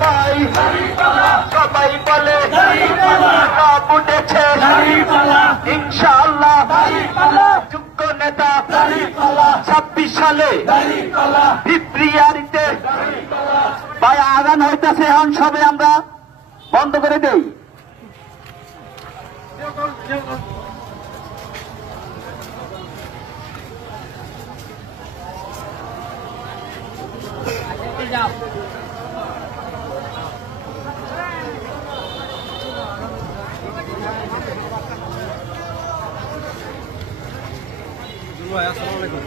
পাই সবাই বলে সব উঠেছে ইনশাআল্লাহ যোগ্য নেতা 26 সালে ফেব্রুয়ারিতে ভাই আগান হইতেছে এখন সবে আমরা বন্ধ করে দেই আসসালামু আলাইকুম